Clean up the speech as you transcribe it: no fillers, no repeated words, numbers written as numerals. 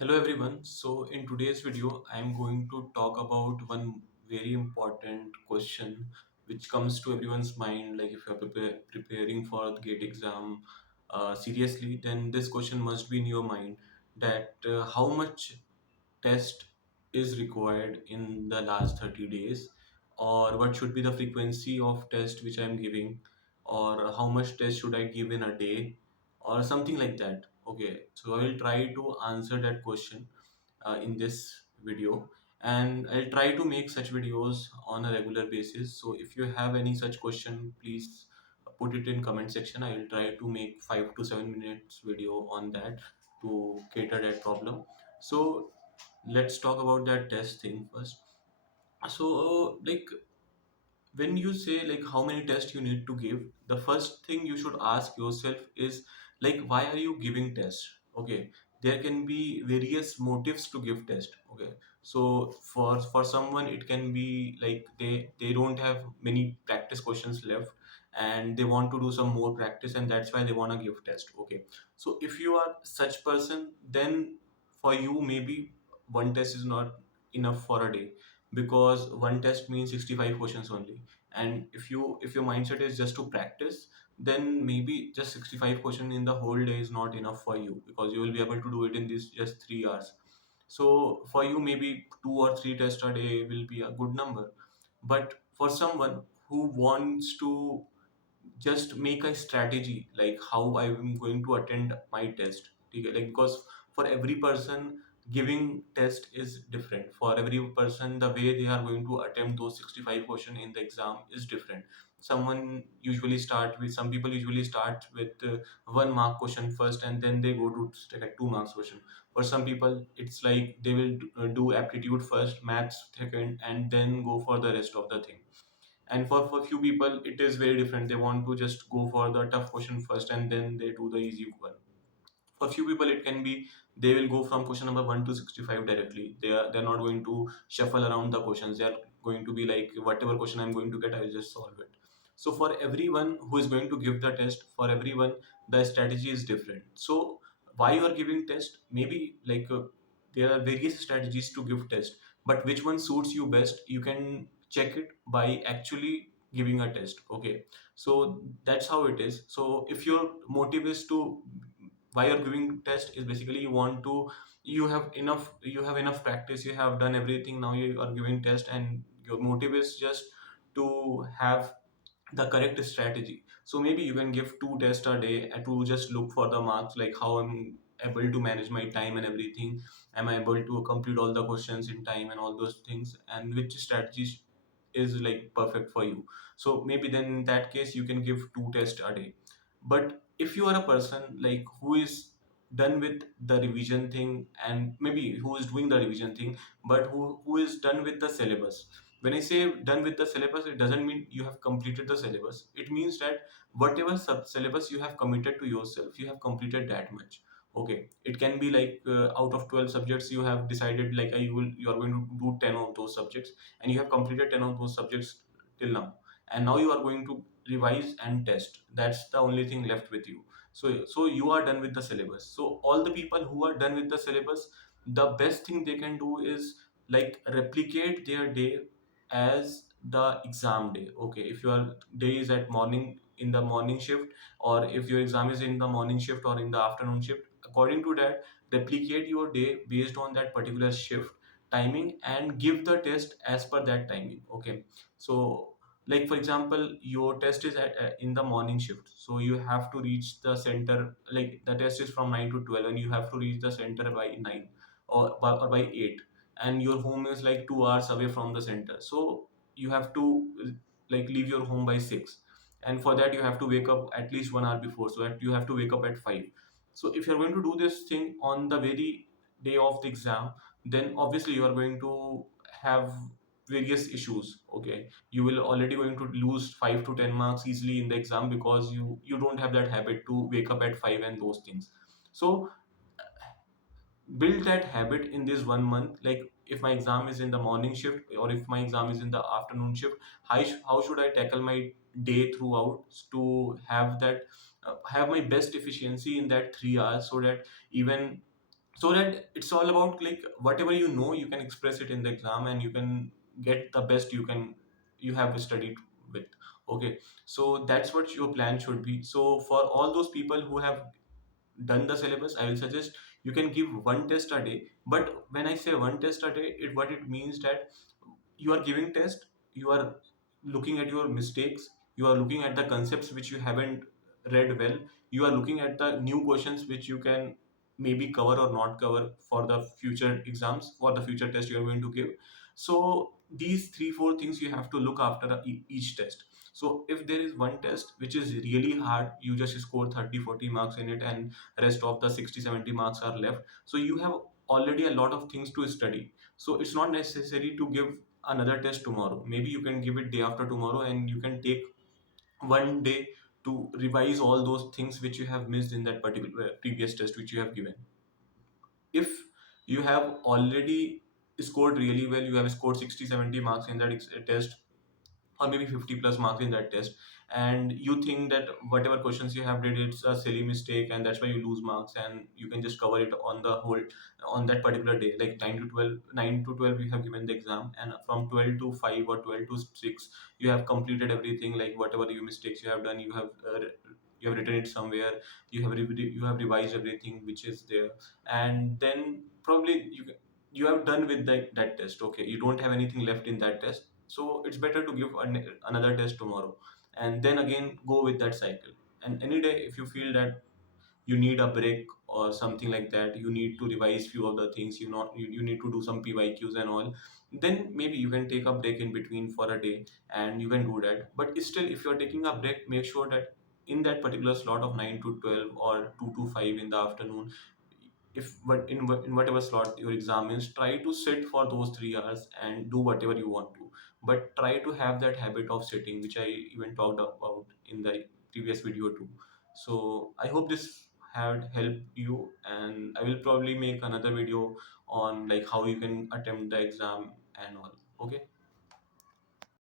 Hello everyone. So in today's video, I'm going to talk about one very important question which comes to everyone's mind. Like if you're preparing for the GATE exam seriously, then this question must be in your mind that how much test is required in the last 30 days, or what should be the frequency of test which I'm giving, or how much test should I give in a day, or something like that. Okay, so I will try to answer that question in this video, and I'll try to make such videos on a regular basis. So if you have any such question, please put it in comment section. I will try to make 5 to 7 minutes video on that to cater that problem. So let's talk about that test thing first. So like when you say like how many tests you need to give, the first thing you should ask yourself is like why are you giving tests. Okay, there can be various motives to give test. Okay, so for someone it can be like they don't have many practice questions left and they want to do some more practice, and that's why they want to give test. Okay, so if you are such person, then for you maybe one test is not enough for a day, because one test means 65 questions only. And if your mindset is just to practice, then maybe just 65 question in the whole day is not enough for you, because you will be able to do it in this just 3 hours. So for you maybe 2 or 3 tests a day will be a good number. But for someone who wants to just make a strategy like how I'm going to attend my test. Okay, like because for every person giving test is different. For every person the way they are going to attempt those 65 question in the exam is different. Some people usually start with 1 mark question first, and then they go to like 2 marks question. For some people it's like they will do aptitude first, maths second, and then go for the rest of the thing. And for few people it is very different. They want to just go for the tough question first and then they do the easy one. For few people it can be they will go from question number 1 to 65 directly. They're not going to shuffle around the questions. They are going to be like whatever question I'm going to get, I'll just solve it. So for everyone who is going to give the test, for everyone the strategy is different. So why you are giving test, maybe like there are various strategies to give test, but which one suits you best you can check it by actually giving a test. Okay, so that's how it is. So if your motive is to, why you're giving test is basically you want to, you have enough practice, you have done everything, now you are giving test, and your motive is just to have the correct strategy. So maybe you can give 2 tests a day and to just look for the marks, like how I'm able to manage my time and everything. Am I able to complete all the questions in time and all those things, and which strategies is like perfect for you. So maybe then in that case you can give 2 tests a day. But if you are a person like who is done with the revision thing, and maybe who is doing the revision thing, but who is done with the syllabus. When I say done with the syllabus, it doesn't mean you have completed the syllabus. It means that whatever sub syllabus you have committed to yourself, you have completed that much. Okay, it can be like out of 12 subjects you have decided like you are going to do 10 of those subjects, and you have completed 10 of those subjects till now, and now you are going to revise and test. That's the only thing left with you. So you are done with the syllabus. So all the people who are done with the syllabus, the best thing they can do is like replicate their day as the exam day. Okay, if your day is at morning, in the morning shift, or if your exam is in the morning shift or in the afternoon shift, according to that replicate your day based on that particular shift timing and give the test as per that timing. Okay, so like for example your test is in the morning shift, so you have to reach the center, like the test is from 9 to 12 and you have to reach the center by 9 or by 8, and your home is like 2 hours away from the center. So you have to like leave your home by 6, and for that you have to wake up at least 1 hour before, so that you have to wake up at 5. So if you're going to do this thing on the very day of the exam, then obviously you are going to have various issues. Okay, you will already going to lose 5 to 10 marks easily in the exam, because you don't have that habit to wake up at 5 and those things. So build that habit in this 1 month. Like if my exam is in the morning shift or if my exam is in the afternoon shift, how should I tackle my day throughout to have that have my best efficiency in that 3 hours, so that even so that it's all about like whatever you know you can express it in the exam, and you can get the best you have studied with. Okay, so that's what your plan should be. So for all those people who have done the syllabus, I will suggest you can give one test a day. But when I say one test a day, what it means that you are giving test, you are looking at your mistakes, you are looking at the concepts which you haven't read well, you are looking at the new questions which you can maybe cover or not cover for the future exams, for the future test you are going to give. So these three four things you have to look after each test. So if there is one test which is really hard, you just score 30-40 marks in it, and rest of the 60-70 marks are left, so you have already a lot of things to study. So it's not necessary to give another test tomorrow. Maybe you can give it day after tomorrow, and you can take one day to revise all those things which you have missed in that particular previous test which you have given. If you have already scored really well, you have scored 60-70 marks in that test, or maybe 50 plus marks in that test, and you think that whatever questions you have did, it's a silly mistake, and that's why you lose marks, and you can just cover it on the whole on that particular day, like 9 to 12 you have given the exam, and from 12 to 5 or 12 to 6 you have completed everything, like whatever you mistakes you have done, you have written it somewhere, you have revised everything which is there, and then probably you have done with that test. Okay, you don't have anything left in that test, so it's better to give another test tomorrow, and then again go with that cycle. And any day if you feel that you need a break or something like that, you need to revise few of the things, you need to do some pyqs and all, then maybe you can take a break in between for a day, and you can do that. But still, if you're taking a break, make sure that in that particular slot of 9 to 12 or 2 to 5 in the afternoon, in whatever slot your exam is, try to sit for those 3 hours and do whatever you want to. But try to have that habit of sitting, which I even talked about in the previous video too. So I hope this had helped you, and I will probably make another video on like how you can attempt the exam and all. Okay.